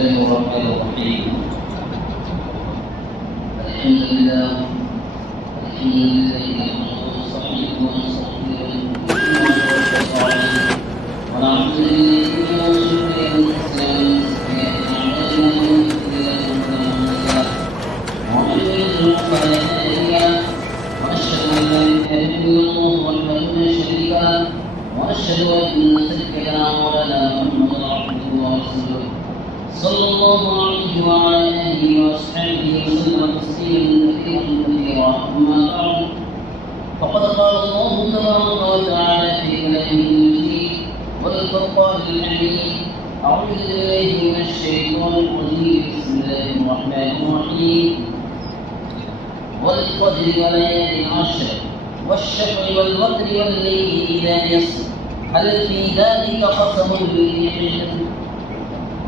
الله الرحمن الرحيم. الحمد لله صحيح ونستغفره ونعوذ بالله من شرور انفسنا ومن سيئات اعمالنا ونشهد ان لا اله الا الله وحده لا شريك له واشهد ان سيدنا مولانا محمدا عبده ورسوله صلى الله عليه وعلى اله واصحابه وسلم تسليما كثيرا اما بعد فقد قال الله تبارك وتعالى في كلامه المجيد والفرقان الحميد. اعوذ بالله من الشيطان الرجيم. بسم الله الرحمن الرحيم. والفجر وليال عشر والشفع والوتر والليل اذا يسر هل في ذلك قسم لذي حجر.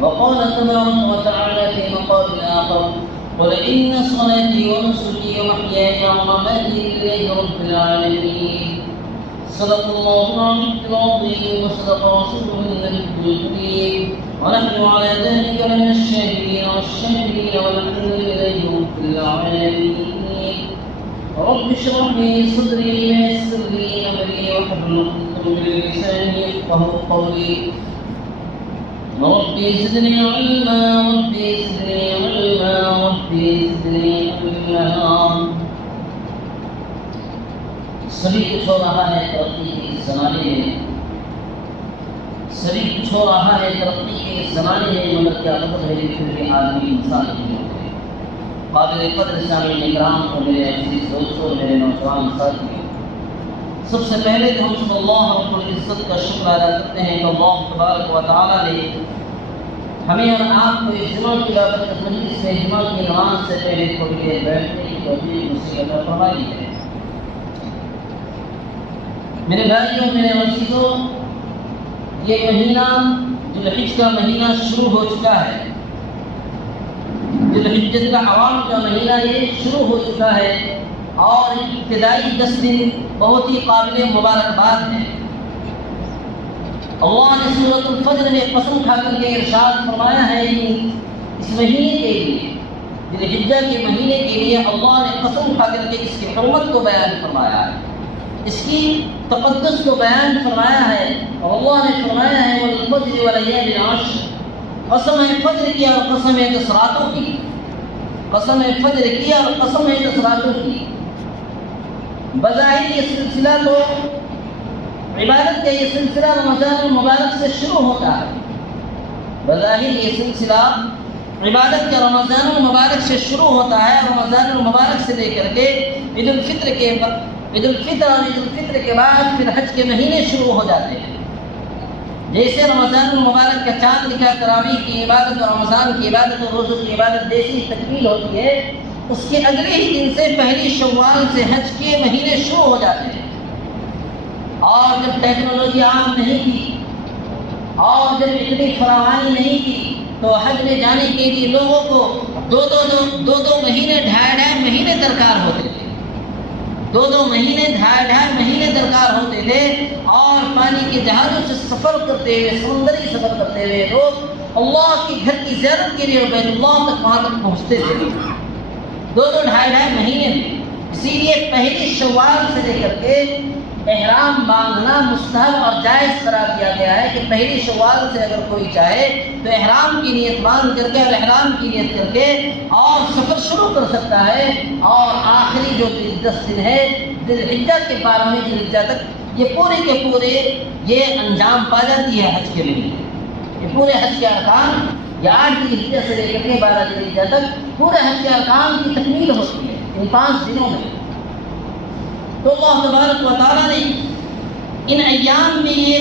وقال تبارك وتعالى في مقام آخر قل إن صلاتي ونسكي ومحياي ومماتي لله رب العالمين. صدق الله العظيم وصدق رسوله النبي الكريم ونحن على ذلك من الشاهدين والشاكرين والحمد لله رب العالمين. رب اشرح لي صدري ويسر لي أمري واحلل عقدة من لساني يفقهوا قولي. ربي زدني علما ربي زدني علما ربي زدني علما. سبھی کچھ ہو رہا ہے ترقی کے اس زمانے میں، سبھی کچھ ہو رہا ہے ترقی کے اس زمانے میں، مگر کیا قدر ہے پھر بھی آدمی انسان نہیں ہوتے. قابل قدر سامعین اکرام اور میرے عزیز دوستوں، میرے نوجوان ساتھیوں، سب سے پہلے تو ہم صلی اللہ رب العزت کا شکر ادا کرتے ہیں کہ اللہ تبارک و تعالیٰ نے ہمیں اور آپ کو اس جمعہ کی بابت مجلس میں جمعہ کی نماز سے پہلے تھوڑی دیر بیٹھنے کی توفیق نصیب عطا فرمائی ہے. میرے بھائیوں، میرے عزیزوں، یہ مہینہ ذوالحج کا مہینہ شروع ہو چکا ہے. ذوالحجۃ کا عوام کا مہینہ یہ شروع ہو چکا ہے اور ابتدائی 10 دن بہت ہی قابل مبارکباد ہیں. اللہ نے سورۃ الفجر میں قسم کھا کر کے ارشاد فرمایا ہے کہ اس مہینے کے لیے، ذوالحجہ کے مہینے کے لیے اللہ نے قسم کھا کر کے اس کی حرمت کو بیان فرمایا ہے، اس کی تقدس کو بیان فرمایا ہے. اور اللہ نے فرمایا ہے والفجر ولیال عشر، قسم ہے فجر کی اور قسم ہے 10 راتوں کی، قسم ہے فجر کی اور قسم ہے 10 راتوں کی. بظاہر یہ سلسلہ تو عبادت کا یہ سلسلہ رمضان المبارک سے شروع ہوتا ہے. بظاہر یہ سلسلہ عبادت کا رمضان المبارک سے شروع ہوتا ہے. رمضان المبارک سے لے کر کے عید الفطر اور عید الفطر کے بعد پھر حج کے مہینے شروع ہو جاتے ہیں. جیسے رمضان المبارک کا چاند لکھا تراویح کی عبادت اور رمضان کی عبادت اور روزوں کی عبادت جیسی تکمیل ہوتی ہے، اس کے اگلے ہی دن سے پہلی شوال سے حج کے مہینے شروع ہو جاتے ہیں. اور جب ٹیکنالوجی عام نہیں تھی اور جب اتنی فراوانی نہیں تھی تو حج میں جانے کے لیے لوگوں کو دو مہینے ڈھائی مہینے درکار ہوتے تھے. 2 مہینے ڈھائی مہینے درکار ہوتے تھے اور پانی کے جہازوں سے سفر کرتے ہوئے، سمندری سفر کرتے ہوئے لوگ اللہ کے گھر کی زیارت کے لیے بیت اللہ تک وہاں تک پہنچتے تھے. 2-2 مہینے میں. اسی لیے پہلی شوال سے لے کر کے احرام باندھنا مستحب اور جائز قرار دیا گیا ہے کہ پہلی شوال سے اگر کوئی چاہے تو احرام کی نیت باندھ کر کے اور احرام کی نیت کر کے اور سفر شروع کر سکتا ہے. اور آخری جو 10 دن ہے ذوالحجہ کے 12ویں ذوالحجہ تک یہ پورے کے پورے یہ انجام پا جاتی ہے حج کے مہینے. یہ پورے حج کے ارکان یا 8 ذوالحجہ سے لے کر کے 12 ذوالحجہ تک پورے حج کے ارکان کی تکمیل ہوتی ہے ان 5 دنوں میں. تو اللہ تبارک و تعالیٰ نے ان ایام میں یہ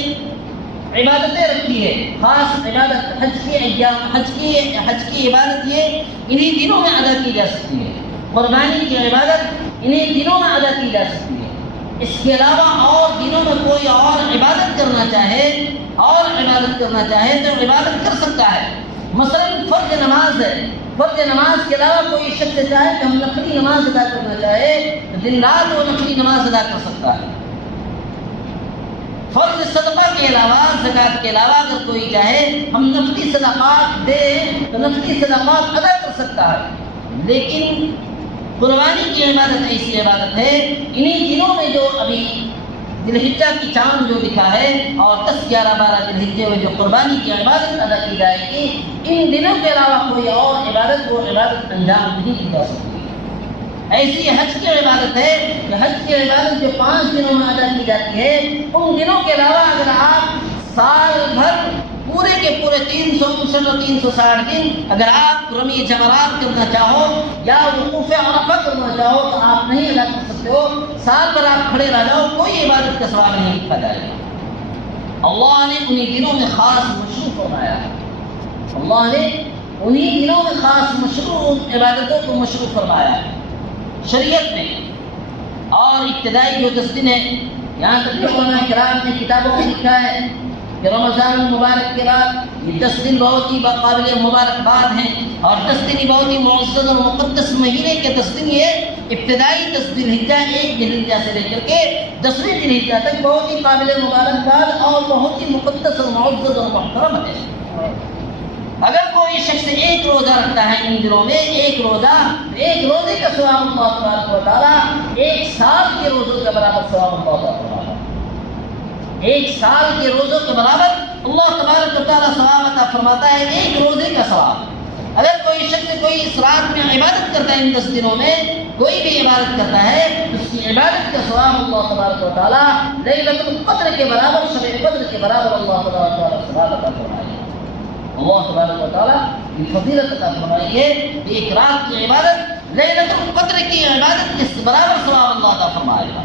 عبادتیں رکھی ہے، خاص عبادت حج کی عبادت یہ انہی دنوں میں ادا کی جا سکتی ہے. قربانی کی عبادت انہی دنوں میں ادا کی جا سکتی ہے. اس کے علاوہ اور دنوں میں کوئی اور عبادت کرنا چاہے تو عبادت کر سکتا ہے. مثلا فرض نماز ہے، فرض نماز کے علاوہ کوئی شخص چاہے کہ ہم نفلی نماز ادا کرنا چاہے تو دن رات وہ نفلی نماز ادا کر سکتا ہے. فرض صدقہ کے علاوہ، زکوٰۃ کے علاوہ اگر کوئی چاہے ہم نفلی صدقات دیں تو نفلی صدقات ادا کر سکتا ہے، لیکن قربانی کی عبادت ایسی عبادت ہے انہی دنوں میں جو ابھی ذی الحجہ کی چاند جو دکھا ہے اور 10، 11، 12 ذی الحجہ میں جو قربانی کی عبادت ادا کی جائے گی، ان دنوں کے علاوہ کوئی اور عبادت وہ عبادت انجام نہیں دی جا سکتی۔ ایسی حج کی عبادت ہے کہ حج کی عبادت جو 5 دنوں میں ادا کی جاتی ہے، ان دنوں کے علاوہ اگر آپ سال بھر پورے کے پورے 359 360 دن اگر آپ رمی جمرات کرنا چاہو یا وقوف عرفہ کرنا چاہو تو آپ نہیں ادا کر سکتے ہو، سال بھر آپ کھڑے رہ جاؤ، کوئی عبادت کا ثواب نہیں لکھا جائے گا۔ اللہ نے انہی دنوں میں خاص مشروع فرمایا ہے، اللہ نے انہی دنوں میں خاص مشروع عبادتوں کو مشروع فرمایا ہے شریعت میں۔ اور ابتدائی جو 10 دن ہے، یہاں تک کہ علماء کرام نے کتابوں میں لکھا ہے کہ رمضان المبارک کے بعد یہ 10 دن بہت ہی قابل مبارکباد ہیں، اور 10 دن بہت ہی معزز اور مقدس مہینے کے 10 دن یہ ابتدائی 10 ذی الحجہ، 1 ذی الحجہ سے لے کر کے 10ویں ذی الحجہ تک بہت ہی قابل مبارکباد اور بہت ہی مقدس اور معزز اور محترم ہے۔ اگر کوئی شخص ایک روزہ رکھتا ہے ان دنوں میں، ایک روزہ، ایک روزے کا ثواب اللہ تبارک و تعالیٰ 1 سال کے روزوں کے برابر ثواب اللہ تعالیٰ، 1 سال کے روزوں کے برابر اللہ تبارک و تعالیٰ ثواب عطا فرماتا ہے، ایک روزے کا ثواب۔ اگر کوئی شخص کوئی اس رات میں عبادت کرتا ہے، ان 10 دنوں میں کوئی بھی عبادت کرتا ہے، اس کی عبادت کا ثواب اللہ تبارک و تعالیٰ لیلۃ القدر کے برابر، شب قدر کے برابر اللہ تبارک و تعالیٰ ثواب عطا فرمائے۔ اللہ تبارک و تعالیٰ کی فضیلت عطا فرمائی ہے کہ ایک رات کی عبادت لیلۃ القدر کی عبادت کے برابر ثواب اللہ عطا فرمائے گا۔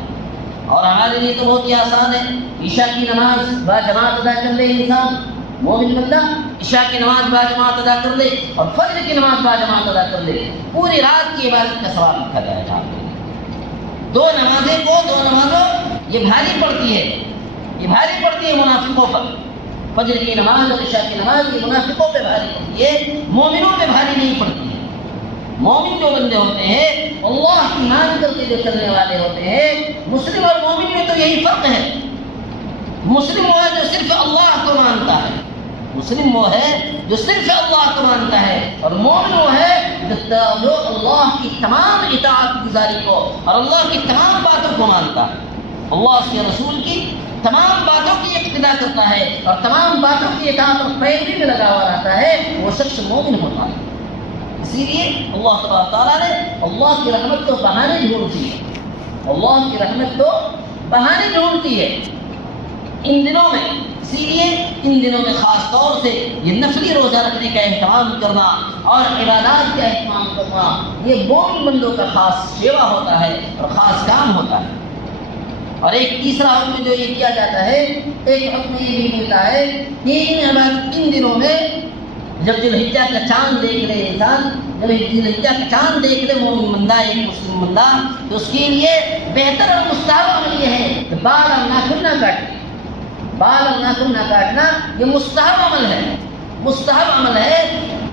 اور ہمارے لیے تو بہت ہی آسان ہے، عشاء کی نماز باجماعت ادا کر لے انسان، مومن بندہ عشاء کی نماز باجماعت ادا کر لے اور فجر کی نماز باجماعت ادا کر لے، پوری رات کی عبادت کا ثواب لکھا جائے گا۔ 2 نمازوں یہ بھاری پڑتی ہے منافقوں پر، فجر کی نماز اور عشاء کی نماز یہ منافقوں پہ بھاری پڑتی ہے، مومنوں پہ بھاری نہیں پڑتی ہے۔ مومن جو بندے ہوتے ہیں، اللہ کی مان کر کے جو چلنے والے ہوتے ہیں، مسلم اور مومن میں تو یہی فرق ہے۔ مسلم وہ ہے جو صرف اللہ کو مانتا ہے، مسلم وہ ہے جو صرف اللہ کو مانتا ہے، اور مومن وہ ہے جو اللہ کی تمام اطاعت گزاری کو اور اللہ کی تمام باتوں کو مانتا ہے، اللہ اس کے رسول کی تمام باتوں کی اقتدا کرتا ہے اور تمام باتوں کی اطاعت اور پیروی میں لگا ہوا رہتا ہے، وہ شخص مومن ہوتا ہے۔ اسی لیے اللہ تبارک تعالیٰ نے اللہ کی رحمت تو بہانے ڈھونڈتی ہے، اللہ کی رحمت تو بہانے ڈھونڈتی ہے ان دنوں میں۔ اسی لیے ان دنوں میں خاص طور سے یہ نفلی روزہ رکھنے کا اہتمام کرنا اور عبادات کا اہتمام کرنا، یہ مومن بندوں کا خاص شیوا ہوتا ہے اور خاص کام ہوتا ہے۔ اور ایک تیسرا حکم جو یہ کیا جاتا ہے، ایک حکم یہ بھی ملتا ہے کہ ان دنوں میں جب ذی الحجہ کا چاند دیکھ لے انسان، جب ذی الحجہ کا چاند دیکھ لے مومن بندہ، ایک مسلم بندہ، تو اس کے لیے بہتر اور مستحب عمل یہ ہے کہ بال اور ناخن نہ کاٹے، بال اور ناخن نہ کاٹنا یہ مستحب عمل ہے، مستحب عمل ہے،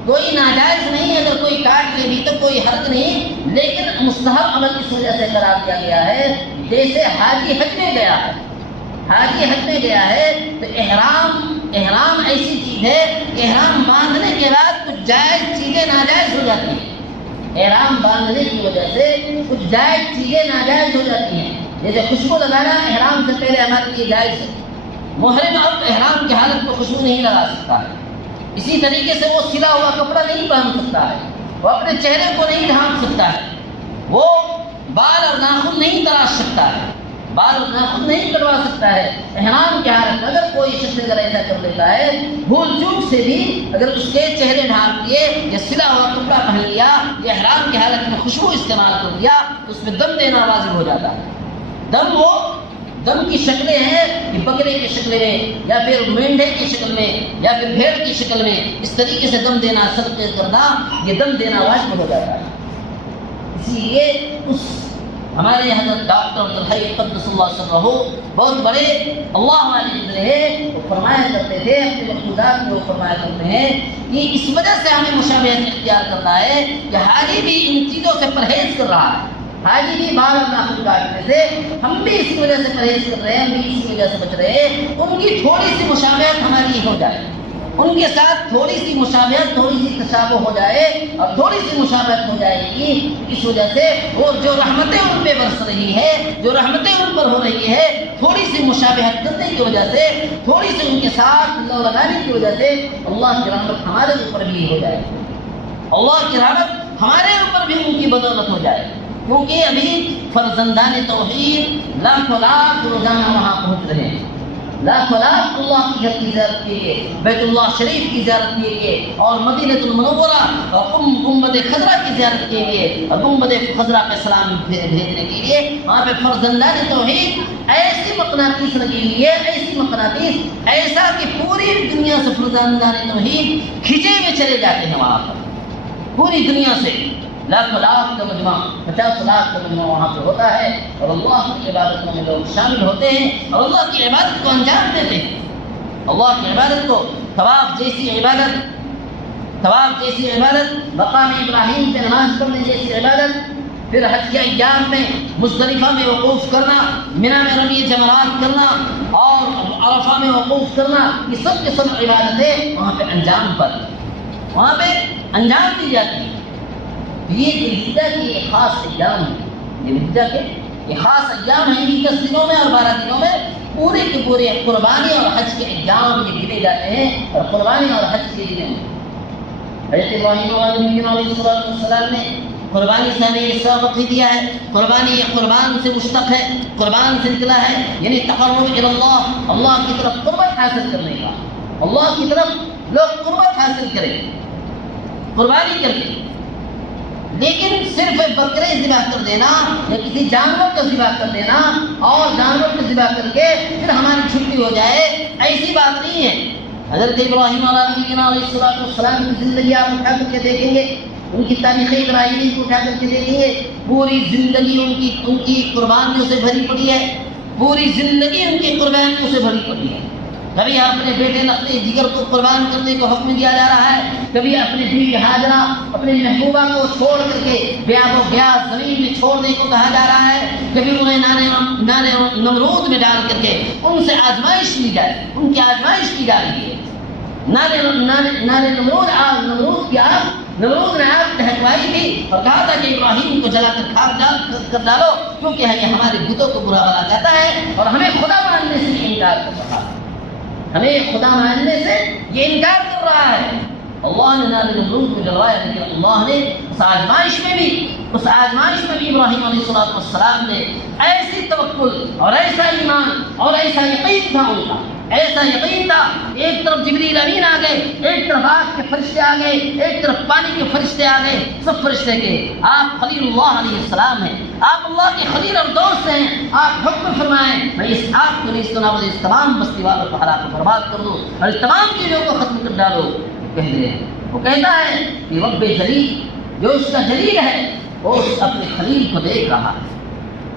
کوئی ناجائز نہیں، اگر کوئی کاٹ لے بھی تو کوئی حرج نہیں، لیکن مستحب عمل اس وجہ سے قرار دیا گیا ہے جیسے حاجی حج میں گیا ہے، حاجی حج میں گیا ہے تو احرام ایسی چیز ہے کہ احرام باندھنے کے بعد کچھ جائز چیزیں ناجائز ہو جاتی ہیں، احرام باندھنے کی وجہ سے کچھ جائز چیزیں ناجائز ہو جاتی ہیں، جیسے خوشبو لگانا احرام سے پہلے ہمارے لیے جائز ہے، محرم اب احرام کی حالت میں خوشبو نہیں لگا سکتا ہے، اسی طریقے سے وہ سلا ہوا کپڑا نہیں پہن سکتا ہے، وہ اپنے چہرے کو نہیں ڈھانپ سکتا ہے، وہ بال اور ناخن نہیں تراش سکتا ہے، بال اور ناخن نہیں کٹوا سکتا ہے۔ احرام کی حالت میں اگر کوئی شخص اگر ایسا کر لیتا ہے، بھول چوک سے بھی اگر اس کے چہرے ڈھانپ لیے یا سلا ہوا کپڑا پہن لیا یا احرام کی حالت میں خوشبو استعمال کر دیا تو اس میں دم دینا واجب ہو جاتا ہے۔ دم کی شکلیں ہیں کہ بکرے کی شکل میں یا پھر مینڈھے کی شکل میں یا پھر بھیڑ کی شکل میں، اس طریقے سے دم دینا، صدقے کرنا، یہ دم دینا واجب ہو جاتا ہے۔ اسی لیے ہمارے حضرت ڈاکٹر عبدالحی قدس اللہ سرہ بہت بڑے اللہ والے گزرے ہیں، وہ فرمایا کرتے تھے اپنے مقصودات میں، وہ فرمایا کرتے ہیں کہ اس وجہ سے ہمیں مشابہت اختیار کرنا ہے کہ حاجی بھی ان چیزوں سے پرہیز کر رہا ہے، حاجی بھی بال اور ناخن کاٹنے سے، ہم بھی اسی وجہ سے پرہیز کر رہے ہیں، ہم بھی اسی وجہ سے بچ رہے ہیں، ان کی تھوڑی سی مشابہت ہماری ہو جائے، ان کے ساتھ تھوڑی سی مشابہت، تھوڑی سی تشابہ ہو جائے اور تھوڑی سی مشابہت ہو جائے گی، اس وجہ سے وہ جو رحمتیں ان پہ برس رہی ہے، جو رحمتیں ان پر ہو رہی ہے، تھوڑی سی مشابہت کرنے کی وجہ سے، تھوڑی سی ان کے ساتھ لو لگانے کی وجہ سے اللہ کی رحمت ہمارے اوپر بھی ہو جائے، اللہ کی رحمت ہمارے اوپر بھی ان کی بدولت ہو جائے، کیونکہ ابھی فرزندان توحید لاکھوں لاکھ روزانہ وہاں پہنچ رہے ہیں، لاکھوں لاکھ اللہ کی گھر کی زیارت کے لیے، بیت اللہ شریف کی زیارت کے لیے، اور مدینہ المنورہ اور گنبد خضرا کی زیارت کے لیے، اور گنبد خضرا پہ سلام بھیجنے کے لیے وہاں پہ فرزندان توحید ایسی مقناطیس لگی ہوئی ہے، ایسی مقناطیس، ایسا کہ پوری دنیا سے فرزندان توحید کھینچے ہوئے چلے جاتے ہیں وہاں پر، پوری دنیا سے لاکھوں لاکھ کا مجمع، 50 لاکھ کا مجمع وہاں پہ ہوتا ہے، اور اللہ کی عبادت میں لوگ شامل ہوتے ہیں اور اللہ کی عبادت کو انجام دیتے ہیں، اللہ کی عبادت کو، طواف جیسی عبادت، مقام ابراہیم پہ نماز پڑھنے جیسی عبادت، پھر حج کے ایام میں مزدلفہ میں وقوف کرنا، منی میں رمی جمرات کرنا اور عرفہ میں وقوف کرنا، یہ سب کے سب عبادتیں وہاں پہ وہاں پہ انجام دی جاتی ہیں۔ یہ ذوالحجہ کے ایک خاص ایام ہے، ذوالحجہ کے یہ خاص ایام ہیں، 10 دنوں میں اور 12 دنوں میں پورے کے پورے قربانی اور حج کے ایام یہ گنے جاتے ہیں، اور قربانی اور حج کے دنوں میں حضرت ابراہیم علیہ السلام نے قربانی سے ہمیں یہ سبق ہی دیا ہے، قربانی یہ قربان سے مشتق ہے، قربان سے نکلا ہے، یعنی تقرب الی اللہ، اللہ کی طرف قربت حاصل کرنے کا، اللہ کی طرف لوگ قربت حاصل کریں قربانی کر کے، لیکن صرف بکرے ذبح کر دینا یا کسی جانور کا ذبح کر دینا اور جانور کو ذبح کر کے پھر ہماری چھٹی ہو جائے، ایسی بات نہیں ہے۔ حضرت ابراہیم علیہ السلام کی زندگی آپ اٹھا کر کے دیکھیں گے، ان کی تاریخ ابراہیمی کو اٹھا کر کے دیکھیں گے، پوری زندگی ان کی قربانیوں سے بھری پڑی ہے، پوری زندگی ان کی قربانیوں سے بھری پڑی ہے۔ کبھی اپنے بیٹے نقل جگر کو قربان کرنے کو حکم دیا جا رہا ہے، کبھی اپنی بیوی ہاجرہ، اپنی محبوبہ کو چھوڑ کر کے بیاب و بیاض زمین میں چھوڑنے کو کہا جا رہا ہے، کبھی انہیں نان نمرود میں ڈال کر کے ان سے آزمائش لی جائے، ان کی آزمائش کی جا رہی ہے۔ نمرود نے آگ دہکوائی تھی اور کہا تھا کہ ابراہیم کو جلا کر خاک کر ڈالو، کیونکہ یہ ہمارے بتوں کو برا بلا کہتا ہے اور ہمیں خدا ماننے سے انکار کر رہا ہے، ہمیں خدا ماننے سے یہ انکار کر رہا ہے۔ اللہ نے نار نمرود کو جلوایا، لیکن اللہ نے اس آزمائش میں بھی ابراہیم علیہ السلام نے ایسی توکل اور ایسا ایمان اور ایسا یقین تھا، ان کا ایسا یقین تھا، ایک طرف جبریل امین آ گئے، ایک طرف آگ کے فرشتے آ گئے، ایک طرف پانی کے فرشتے آ گئے، سب فرشتے کے آپ خلیل اللہ علیہ السلام ہیں، آپ اللہ کے خلیل اور دوست ہیں، آپ حکم فرمائیں میں اس آگ کو نہیں سنا، اس تمام بستی والوں کو ہلاک و برباد کر دو اور اس تمام چیزوں کو ختم کر ڈالو۔ وہ کہتا ہے کہ رب جلیل، جو اس کا جلیل ہے وہ اپنے خلیل کو دیکھ رہا ہے،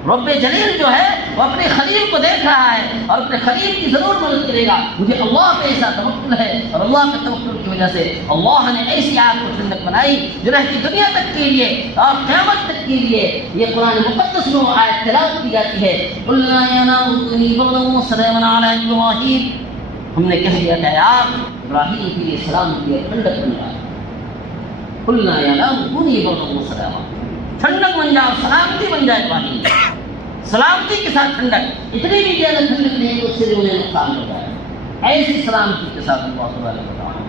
رب جلیل جو ہے وہ اپنے خلیل کو دیکھ رہا ہے اور اپنے خلیل کی ضرور مدد کرے گا۔ مجھے اللہ پہ ایسا توکل ہے اور اللہ کے توکل کی وجہ سے اللہ نے ایسی آگ کو ٹھنڈک بنائی جو رہتی دنیا تک کے لیے اور قیامت تک کے لیے۔ یہ قرآن مقدس میں آیت تلاوت کی جاتی ہے، قُلْنَا يَا نَارُ كُونِي بَرْدًا وَسَلَامًا عَلَىٰ إِبْرَاهِيمَ، ہم نے کہہ دیا کہ آپ ابراہیم کے لیے سلام کی ٹھنڈک بن جائے، قُلْنَا يَا نَارُ كُونِي بَرْدًا وَسَلَامًا، ٹھنڈک بن جائے، سلامتی بن جائے ابراہیم، سلامتی کے ساتھ ٹھنڈک، اتنی بھی زیادہ ٹھنڈک نہیں کہ اس سے انہیں نقصان ہو جائے، ایسی سلامتی کے ساتھ اللہ تبارک و تعالیٰ۔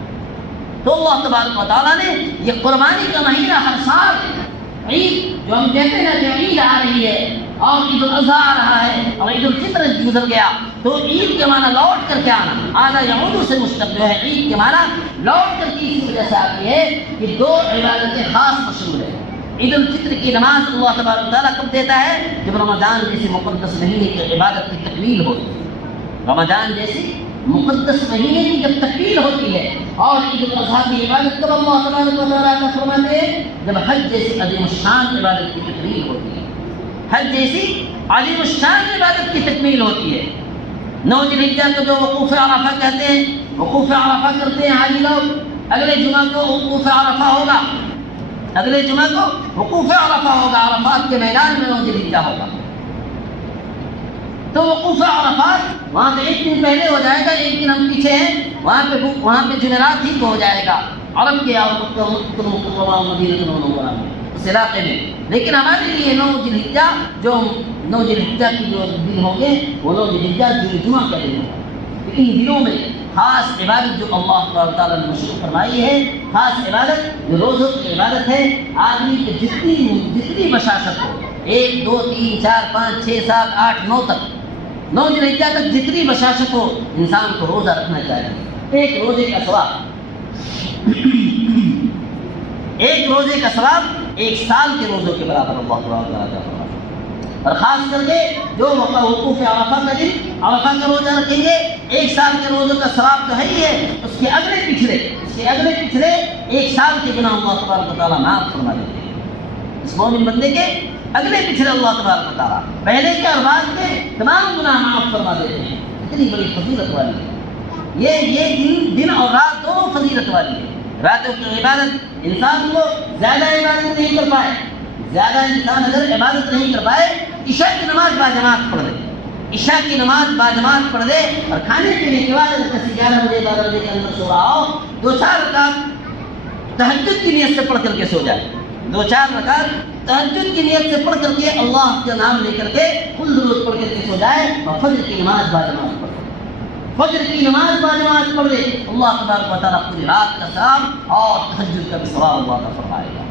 تو اللہ تبارک و تعالیٰ نے یہ قربانی کا مہینہ ہر سال عید جو ہم کہتے ہیں کہ عید آ رہی ہے اور عید الاضحیٰ آ رہا ہے اور عید الفطر گزر گیا، تو عید کے معنی لوٹ کر کے آنا، آدھا یعود سے مشتق جو ہے عید کے معنی لوٹ کر کے اس وجہ سے آتی ہے کہ دو عبادتیں خاص مشہور ہیں۔ عید الفطر کی نماز اللہ تبارک و تعالیٰ کب دیتا ہے؟ جب رمضان جیسے مقدس مہینے کی عبادت کی تکمیل ہوتی ہے، رمضان جیسی مقدس مہینے کی جب تکمیل ہوتی ہے۔ اور عید الاضحیٰ کی عبادت کب اللہ تبارک و تعالیٰ فرماتے ہیں؟ جب حج جیسی عظیم الشان عبادت کی تکمیل ہوتی ہے، حج جیسی عظیم الشان عبادت کی تکمیل ہوتی ہے۔ 9 ذی الحجہ کو جو وقوف عرفہ کہتے ہیں، وقوف عرفہ کرتے ہیں حاجی لوگ، اگلے جمعہ کو وقوف عرفہ ہوگا، اگلے جمعہ کو وقوف عرفہ ہوگا، عرفات کے میدان میں 9 ذی الحجہ ہوگا. تو وقوف عرفات وہاں پہ ایک دن پہلے ہو جائے گا، ایک دن ہم پیچھے ہیں، وہاں پہ جمعرات ہی کو ہو جائے گا عرب کے اور مدینہ منورہ میں اس علاقے میں. لیکن ہمارے لیے 9 ذی الحجہ جو 9 ذی الحجہ کی جو دن ہوں گے وہ 9 ذی الحجہ جمعہ کا دن ہوگا. ان دنوں میں خاص عبادت جو اللہ تعالیٰ نے مشروع فرمائی ہے، خاص عبادت جو روزوں کی عبادت ہے. آدمی کی جتنی بشاشت ہو، 1 2 3 4 5 6 7 8 9 تک 9 ذی الحجہ تک جتنی بشاشت ہو انسان کو روزہ رکھنا چاہیے. ایک روزے کا ثواب 1 سال کے روزوں کے برابر اللہ تعالیٰ. اور خاص کر کے جو وقوف عرفہ کا دن عرفہ کا روزہ رکھیں گے 1 سال کے روزوں کا ثواب تو ہے ہی ہے، اس کے اگلے پچھلے 1 سال کے گناہ اللہ تبارک تعالیٰ معاف فرما دیتے ہیں. اس مومن بندے کے اگلے پچھلے اللہ تبارک تعالیٰ پہلے کے اور بعد کے تمام گناہ معاف فرما دیتے ہیں. اتنی بڑی فضیلت والی ہے یہ دن اور رات دونوں فضیلت والی ہے. راتوں کی عبادت انسان کو زیادہ عبادت نہیں کر پائے، زیادہ انسان اگر عبادت نہیں کر پائے عشاء کی نماز باجماعت پڑھ دے اور کھانے پینے کے بعد اگر کسی 11 بجے 12 بجے کے اندر سو رہا ہو 2-4 رکعت تہجد کی نیت سے پڑھ کر کے سو جائے، 2-4 رکعت تہجد کی نیت سے پڑھ کر کے اللہ کا نام لے کر کے کل درود پڑھ کر کے سو جائے اور فجر کی نماز باجماعت پڑھ لے. اللہ تبارک و تعالیٰ پوری رات کا ثواب اور تہجد کا بھی ثواب اللہ عطا فرمائے گا.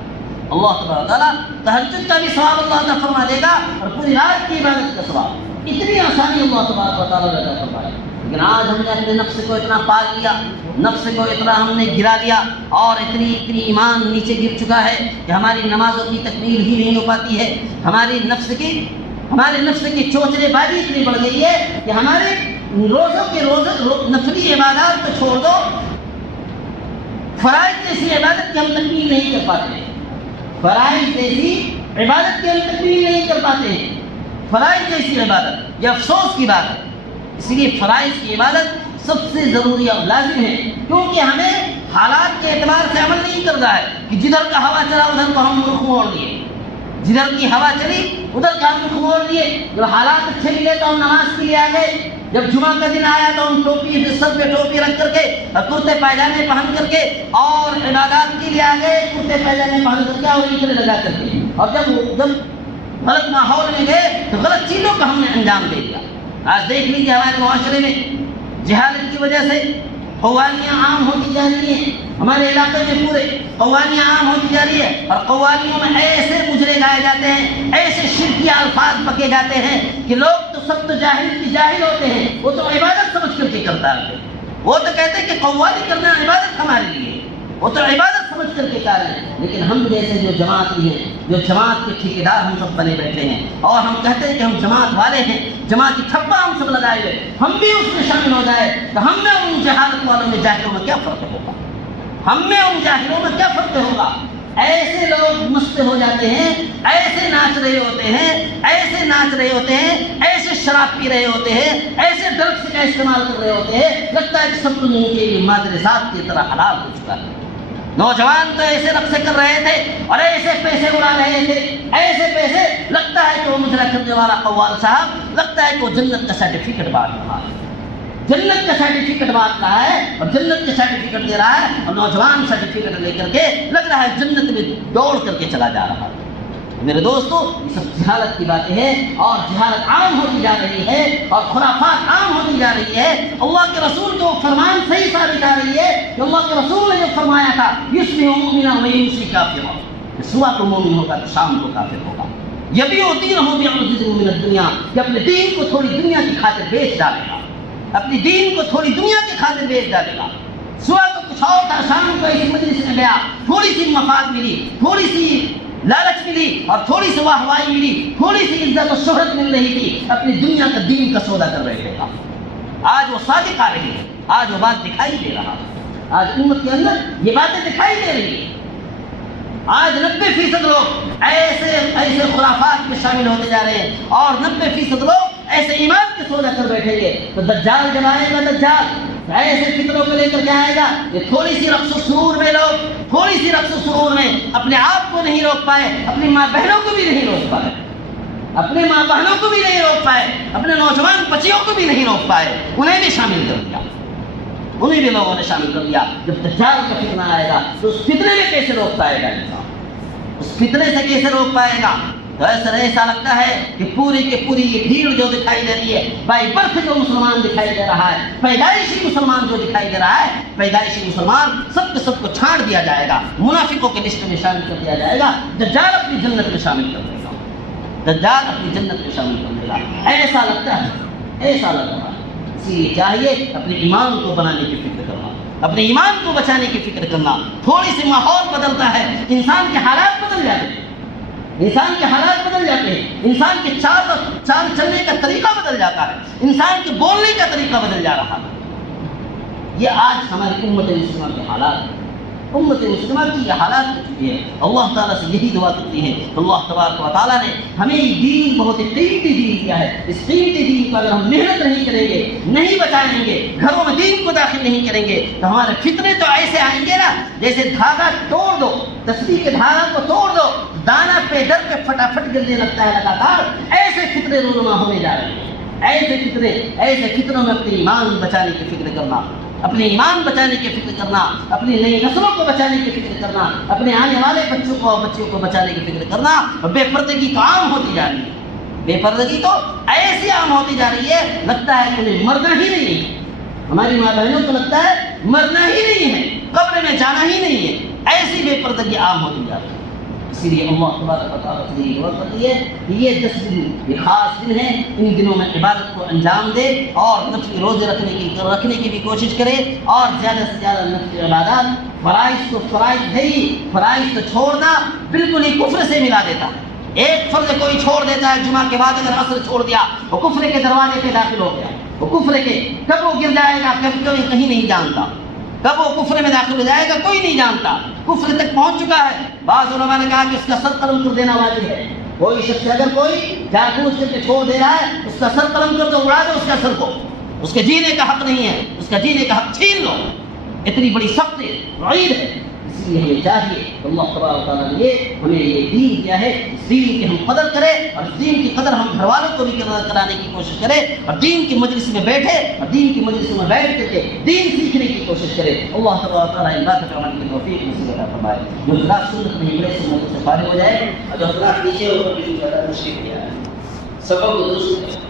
اللہ تبارک و تعالیٰ تہجد کا بھی ثواب اللہ عطا فرما دے گا اور پوری رات کی عبادت کا ثواب. اتنی آسانی اللہ تبارک و تعالیٰ عطا فرمائے. لیکن آج ہم نے اپنے نفس کو اتنا پار لیا، نفس کو اتنا ہم نے گرا لیا اور اتنی ایمان نیچے گر چکا ہے کہ ہماری نمازوں کی تکمیل ہی نہیں ہو پاتی ہے. ہمارے نفس کی چوچلے بازی اتنی بڑھ گئی ہے کہ ہمارے روزوں نفلی عبادات کو چھوڑ دو، فرائض جیسی عبادت کی ہم تکمیل نہیں کر پاتے ہیں. فرائض جیسی عبادت یہ افسوس کی بات ہے. اس لیے فرائض کی عبادت سب سے ضروری اور لازم ہے، کیونکہ ہمیں حالات کے اعتبار سے عمل نہیں کر رہا ہے کہ جدھر کا ہوا چلا ادھر کو ہم رخ موڑ لیے، جدھر کی ہوا چلی ادھر کا ہم رخ موڑ لیے. جب حالات اچھے ملے تو ہم نماز کے لیے آ گئے، جب جمعہ کا دن آیا تو ہم سر پہ ٹوپی رکھ کر کے کرتے پائجامے پہن کر کے اور عبادات کے لیے آ گئے، کرتے پائجامے پہن کر کے اور عطر لگا کر کے. اور جب غلط ماحول میں گئے تو غلط چیزوں کا ہم نے انجام دے دیا. آج دیکھ لیجیے ہمارے معاشرے میں جہالت کی وجہ سے قوالیاں عام ہوتی جا رہی ہیں. ہمارے علاقے میں پورے قوالیاں عام ہوتی جا رہی ہے اور قوالیوں میں ایسے مجرے گائے جاتے ہیں، ایسے شرکیہ الفاظ پکے جاتے ہیں کہ لوگ تو سب تو جاہل ہوتے ہیں. وہ تو عبادت سمجھ کر کے کرتا ہے، وہ تو کہتے ہیں کہ قوالی کرنا عبادت ہمارے لیے، وہ تو عبادت سمجھ کر کے کر رہے ہیں. لیکن ہم جیسے جو جماعتی ہیں، جو جماعت کے ٹھیکیدار ہم سب بنے بیٹھے ہیں اور ہم کہتے ہیں کہ ہم جماعت والے ہیں، جماعتی تھپا ہم سب لگائے ہوئے، ہم بھی اس میں شامل ہو جائے تو ہم میں ان جہالت والوں میں جاہلوں میں کیا فرق ہوگا؟ ایسے لوگ مست ہو جاتے ہیں، ایسے ناچ رہے ہوتے ہیں، ایسے شراب پی رہے ہوتے ہیں، ایسے ڈرگس کا استعمال کر رہے ہوتے ہیں، لگتا ہے کہ سب کچھ ان کے لیے مادرسات کی طرح حلال ہو چکا ہے. نوجوان تو ایسے رقص کر رہے تھے اور ایسے پیسے اڑا رہے تھے، ایسے پیسے لگتا ہے کہ وہ مجرا کرنے والا قوال صاحب لگتا ہے کہ وہ جنت کا سرٹیفکیٹ بانٹ رہا ہے، جنت کا سرٹیفکیٹ بانٹ رہا ہے اور جنت کا سرٹیفکیٹ دے رہا ہے اور نوجوان سرٹیفکیٹ لے کر کے لگ رہا ہے جنت میں دوڑ کر کے چلا جا رہا ہے. میرے دوستو یہ سب جہالت کی باتیں ہیں اور جہالت عام ہوتی جا رہی ہے اور خرافات عام ہوتی جا رہی ہے. اللہ کے رسول کو فرمان صحیح ثابت آ رہی ہے کہ اللہ کے رسول نے جو فرمایا تھا یصبح مؤمنا ویمسی کافرا، صبح کو مومن ہوگا تو شام کو کافر ہوگا. یبیع دینہ بعرض من الدنیا، کہ اپنے دین کو تھوڑی دنیا کی خاطر بیچ ڈالے گا، اپنی دین کو تھوڑی دنیا کی خاطر بیچ ڈالے گا. صبح کو کچھ اور تھا، شام کو اس مجلس میں گیا، تھوڑی سی مفاد ملی، تھوڑی سی لالچ ملی اور تھوڑی سی واہوائی ملی، تھوڑی سی عزت و شہرت مل رہی تھی، اپنی دنیا کا دین کا سودا کر رہے تھے. آج وہ صادق آ رہی ہے، آج وہ بات دکھائی دے رہا ہے، آج امت کے اندر یہ باتیں دکھائی دے رہی ہیں. آج 90% لوگ ایسے خرافات میں شامل ہوتے جا رہے ہیں اور 90% لوگ ایسے ایمان کے سودا کر بیٹھیں گے. تو دجال جب آئے گا، ایسے فطروں کو لے کر کے آئے گا کہ تھوڑی سی رقص و سرور میں لوگ تھوڑی سی رقص و سرور میں اپنے آپ کو نہیں روک پائے، اپنی ماں بہنوں کو بھی نہیں روک پائے، اپنے ماں بہنوں کو بھی نہیں روک پائے، اپنے نوجوان بچیوں کو بھی نہیں روک پائے، انہیں بھی شامل کر دیا، انہیں بھی لوگوں نے شامل کر دیا۔ جب دجال کا فتنہ آئے گا تو اس فتنے میں کیسے روک پائے گا انسان، اس فتنے سے کیسے روک پائے گا؟ تو ایسا لگتا ہے کہ پوری کی پوری یہ بھیڑ جو دکھائی دے رہی ہے، بائی برتھ جو مسلمان دکھائی دے رہا ہے، پیدائشی مسلمان جو دکھائی دے رہا ہے، پیدائشی مسلمان سب کو چھاڑ دیا جائے گا، منافقوں کے لسٹ میں شامل کر دیا جائے گا، دجال اپنی جنت میں شامل کر دے گا، دجال اپنی جنت میں شامل کر دے گا۔ ایسا لگتا ہے، ایسا لگ رہا ہے۔ اسی لیے چاہیے اپنے ایمان کو بنانے کی فکر کرنا، اپنے ایمان کو بچانے کی فکر کرنا۔ تھوڑی سی ماحول بدلتا ہے، انسان کے حالات بدل جاتے ہیں، انسان کے حالات بدل جاتے ہیں، انسان کے چال چلنے کا طریقہ بدل جاتا ہے، انسان کے بولنے کا طریقہ بدل جا رہا ہے۔ یہ آج ہماری امت مسلمہ کے حالات ہیں، امت مسلمہ کی یہ حالات ہو چکی ہے۔ اللہ تعالیٰ سے یہی دعا کرتی ہے، اللہ تبارک و تعالیٰ نے ہمیں یہ دین بہت ہی قیمتی دین دیا ہے، اس قیمتی دین کو اگر ہم محنت نہیں کریں گے، نہیں بچائیں گے، گھروں میں دین کو داخل نہیں کریں گے تو ہمارے فتنے تو ایسے آئیں گے نا جیسے دھاگا توڑ دو، تسبیح کے دھاگا کو توڑ دو، دانا پہ در پہ فٹافٹ گرنے لگتا ہے لگاتار، ایسے فتنے رونما ہونے جا رہے ہیں۔ ایسے فتنوں میں اپنی ایمان بچانے کی فکر کرنا، اپنے ایمان بچانے کی فکر کرنا، اپنی نئی نسلوں کو بچانے کی فکر کرنا، اپنے آنے والے بچوں کو بچانے کی فکر کرنا۔ اور بے پردگی تو عام ہوتی جا رہی ہے، بے پردگی تو ایسی عام ہوتی جا رہی ہے، لگتا ہے کہ انہیں مرنا ہی نہیں ہے، ہماری ماں بہنوں کو لگتا ہے مرنا ہی نہیں ہے، قبر میں جانا ہی نہیں ہے، ایسی بے پردگی عام ہوتی جا رہی ہے۔ اسی لیے اللہ تبارک و تعالیٰ سے یہ دعا کرتی ہے کہ یہ 10 دن یہ خاص دن ہیں، ان دنوں میں عبادت کو انجام دے اور نفلی روزے رکھنے کی بھی کوشش کرے، اور زیادہ سے زیادہ نفلی عبادات، فرائض تو چھوڑنا بالکل ہی کفر سے ملا دیتا ہے۔ ایک فرض کوئی چھوڑ دیتا ہے جمعہ کے بعد، اگر عصر چھوڑ دیا وہ کفر کے دروازے پہ داخل ہو گیا، وہ کفر کے کب وہ گر جائے گا کہیں نہیں جانتا، کب وہ کفر میں داخل ہو جائے گا کوئی نہیں جانتا، کفر تک پہنچ چکا ہے۔ بعض علماء نے کہا کہ اس کا سر قلم کر دینا واجب ہے، کوئی شخص اگر کوئی جاگوش کر کے چھوڑ دے رہا ہے اس کا سر قلم کر دو، اڑا دو اس کا سر کو، اس کے جینے کا حق نہیں ہے، اس کا جینے کا حق چھین لو، اتنی بڑی سخت وعید ہے۔ اس لیے ہمیں چاہیے کہ اللہ تبارک و تعالیٰ نے ہمیں یہ دین دیا ہے، اس دین کی ہم قدر کریں، اور اس دین کی قدر ہم گھر والوں کو بھی کرانے کی کوشش کریں، اور دین کی مجلس میں بیٹھے اور دین کی مجلس میں بیٹھ کر کے دین سیکھنے کی کوشش کریں۔ اللہ تبارک و تعالیٰ ان باتوں پر عمل کی توفیق نصیب عطا فرمائے۔ جو حضرات سنت نہیں پڑھے سنت سے فارغ ہو جائے، اور جو حضرات نیچے اوپر بھی زیادہ مشکل کیا ہے سبب درست